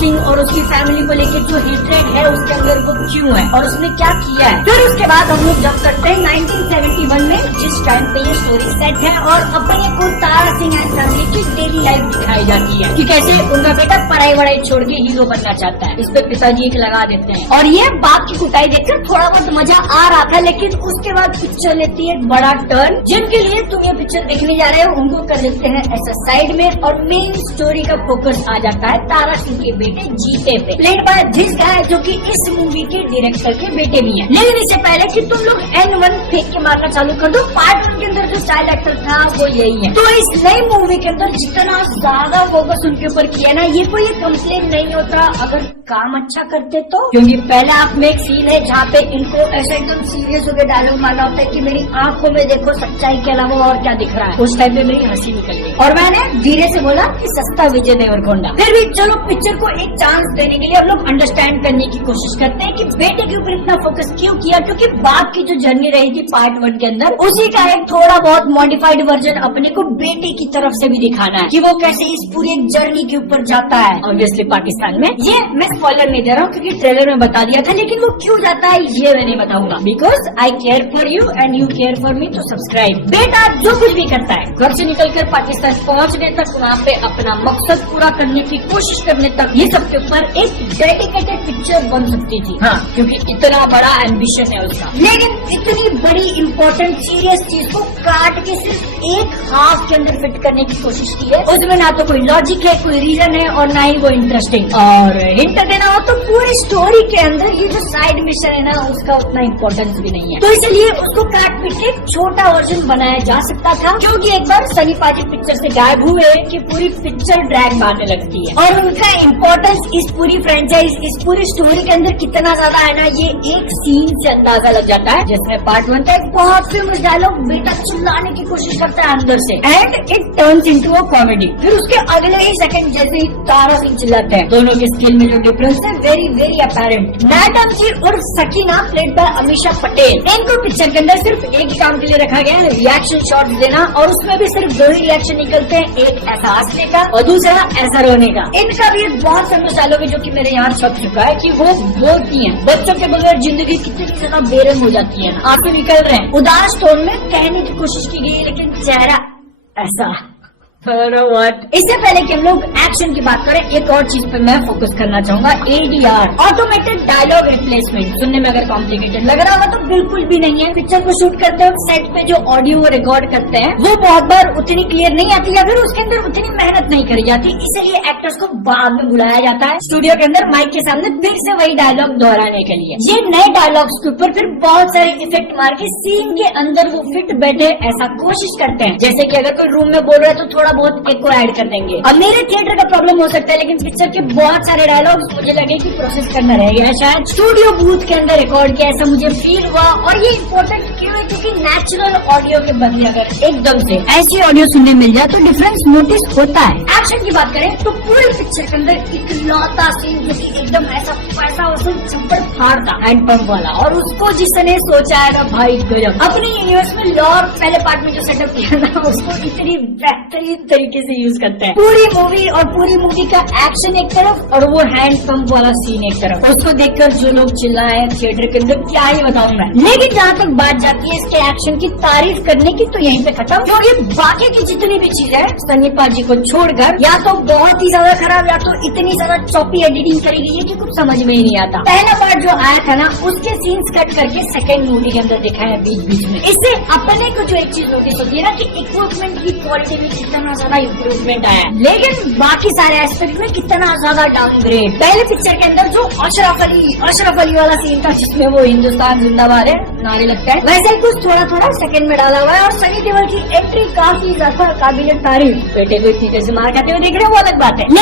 सिंह और उसकी फैमिली को लेकर जो हेट्रेड है उसके अंदर वो क्यों है और उसने क्या किया है। फिर उसके बाद हम लोग जब करते हैं 1971 में, जिस टाइम पे ये स्टोरी सेट है और अपने को तारा सिंह एंड फैमिली की डेली लाइफ दिखाई जाती है कि कैसे उनका बेटा पढ़ाई वढ़ाई छोड़ के हीरो बनना चाहता है। इस पे पिताजी एक लगा देते हैं और ये बाप की कुटाई देखकर थोड़ा बहुत मजा आ रहा था, लेकिन उसके बाद पिक्चर लेती है एक बड़ा टर्न। जिनके लिए तुम ये पिक्चर देखने जा रहे हो उनको कर देते हैं ऐसा साइड में और मेन स्टोरी का फोकस आ जाता है तारा सिंह के बेटे जीते पे, प्लेड बाय दिस गाय जो कि इस मूवी के डायरेक्टर के बेटे भी हैं। लेकिन इससे पहले कि तुम लोग N1 फेंक के मारना चालू कर दो, पार्ट 1 के अंदर जो चाइल्ड एक्टर था वो यही है। तो इस नई मूवी के अंदर जितना ज्यादा फोकस उनके ऊपर किया ना, ये कोई कंप्लेन नहीं होता अगर काम अच्छा करते तो, क्योंकि पहले आप में एक सीन है जहाँ पे इनको ऐसा एकदम सीरियस होकर डायलॉग मारना होता है कि मेरी आंखों में देखो सच्चाई के अलावा और क्या दिख रहा है। उस टाइम पे मेरी हंसी निकल गई और मैंने धीरे से बोला कि सस्ता विजय देवरकोंडा। फिर भी चलो पिक्चर को एक चांस देने के लिए हम लोग अंडरस्टैंड करने की कोशिश करते हैं कि बेटे के ऊपर इतना फोकस क्यों किया, क्योंकि बाप की जो जर्नी रही थी पार्ट 1 के अंदर, उसी का एक थोड़ा बहुत मॉडिफाइड वर्जन अपने को बेटे की तरफ से भी दिखाना है कि वो कैसे इस पूरी जर्नी के ऊपर जाता है ऑब्वियसली पाकिस्तान में। ये मैं स्पॉइलर नहीं दे रहा हूँ क्योंकि ट्रेलर में बता दिया था, लेकिन वो क्यों जाता है ये मैं नहीं बताऊंगा, because I care for you and you care for me, तो सब्सक्राइब। बेटा जो कुछ भी करता है घर से निकलकर पाकिस्तान पहुँचने तक, वहाँ पे अपना मकसद पूरा करने की कोशिश करने तक, ये सब के ऊपर एक डेडिकेटेड पिक्चर बन सकती थी। हाँ, क्योंकि इतना बड़ा एम्बिशन है उसका, लेकिन इतनी बड़ी इंपॉर्टेंट सीरियस चीज को काट के सिर्फ एक हाफ के अंदर फिट करने की कोशिश की है। उसमें ना तो कोई लॉजिक है, कोई रीजन है और ना ही वो इंटरेस्टिंग। और हिंट देना हो तो पूरी स्टोरी के अंदर ये जो साइड मिशन है ना उसका उतना इम्पोर्टेंस भी नहीं है, तो इसलिए उसको काट पीट के छोटा वर्जन बनाया जा सकता था। क्योंकि एक बार सनी पाजी पिक्चर से गायब हुए कि पूरी पिक्चर ड्रैग मारने लगती है और उनका इम्पोर्टेंस इस पूरी फ्रेंचाइज, इस पूरी स्टोरी के अंदर कितना ज्यादा है ना, ये एक सीन से अंदाजा लग जाता है जिसमें पार्ट 1 का एक बहुत फेमस डायलॉग बेटा चिल्लाने की कोशिश करता है अंदर से and it turns into a comedy. फिर उसके अगले ही सेकंड जैसे ही तारा सिंह चिल्लाते हैं, दोनों के स्किल में जो डिफरेंस है वेरी वेरी अपैरेंट। मैडम जी उर्फ सकीना प्लेड बाय अमीषा पटेल, इनको पिक्चर के अंदर सिर्फ एक ही काम के लिए रखा गया है, रिएक्शन शॉट्स देना, और उसमें भी सिर्फ दो ही रिएक्शन निकलते हैं, एक ऐसा हंसने का और दूसरा ऐसा रोने का। इनका भी बहुत फेमस डायलॉग है जो कि मेरे यहाँ छप चुका है कि वो बोलती हैं बच्चों के बगैर जिंदगी कितनी ज्यादा बेरंग हो जाती है, आंखें निकल रहे हैं। उदास टोन में कहने की कोशिश की गई लेकिन चेहरा ऐसा। इससे पहले कि हम लोग एक्शन की बात करें, एक और चीज पे मैं फोकस करना चाहूंगा, ADR ऑटोमेटेड डायलॉग रिप्लेसमेंट। सुनने में अगर कॉम्प्लिकेटेड लग रहा होगा तो बिल्कुल भी नहीं है। पिक्चर को शूट करते वक्त सेट पे जो ऑडियो रिकॉर्ड करते हैं वो बहुत बार उतनी क्लियर नहीं आती या फिर उसके अंदर उतनी मेहनत नहीं करी जाती, इसीलिए एक्टर्स को बाद में बुलाया जाता है स्टूडियो के अंदर माइक के सामने फिर से वही डायलॉग दोहराने के लिए। ये नए डायलॉग्स के ऊपर फिर बहुत सारे इफेक्ट मार के सीन के अंदर वो फिट बैठे ऐसा कोशिश करते हैं। जैसे कि अगर कोई रूम में बोल रहा है तो थोड़ा बहुत एक को ऐड कर देंगे। अब मेरे थिएटर का प्रॉब्लम हो सकता है, लेकिन पिक्चर के बहुत सारे डायलॉग्स मुझे लगे कि प्रोसेस करना रह गया, शायद स्टूडियो बूथ के अंदर रिकॉर्ड किया, ऐसा मुझे फील हुआ। और ये इम्पोर्टेंट क्यों है, क्योंकि नेचुरल ऑडियो के बदले अगर एकदम से ऐसी ऑडियो सुनने मिल जाए तो डिफरेंस नोटिस होता है। एक्शन की बात करें तो पूरी पिक्चर के अंदर इकलौता सीन जो कि एकदम ऐसा पैसा वसूल छप्पड़ फाड़ था, हैंड पंप वाला, और उसको जिसने सोचा है ना भाई गजब। अपने यूनिवर्स में लॉर पहले पार्ट में जो सेटअप किया ना उसको इतनी बेहतरीन तरीके से यूज करते हैं। पूरी मूवी और पूरी मूवी का एक्शन एक तरफ और वो हैंड पंप वाला सीन एक तरफ, उसको देखकर जो लोग चिल्लाए थिएटर के अंदर क्या ही बताऊं मैं। लेकिन जहाँ तक बात जाती है इसके एक्शन की तारीफ करने की तो यहीं पे खत्म, क्योंकि बाकी की जितनी भी चीज है सनी पाजी को छोड़कर या तो बहुत ही ज्यादा खराब या तो इतनी ज्यादा चॉपी एडिटिंग करी गई है कि कुछ समझ में ही नहीं आता। पहला पार्ट जो आया था ना उसके सीन्स कट करके सेकेंड मूवी के अंदर दिखाया बीच बीच में। इससे अपने को जो एक चीज नोटिस होती है ना कि इक्विपमेंट की क्वालिटी में कितना ज्यादा इम्प्रूवमेंट आया, लेकिन बाकी सारे एस्पेक्ट में कितना ज्यादा डाउनग्रेड। पहले पिक्चर के अंदर जो अशरफ अली वाला सीन था जिसमें वो हिंदुस्तान जिंदाबाद है नारे लगता है, वैसे ही कुछ थोड़ा थोड़ा सेकंड में डाला हुआ है। और सनी देओल की एंट्री काफी ज्यादा काबिल तारीफ। बेटे को इतनी तेज से मार खाते हुए देख रहे हैं वो अलग बात है।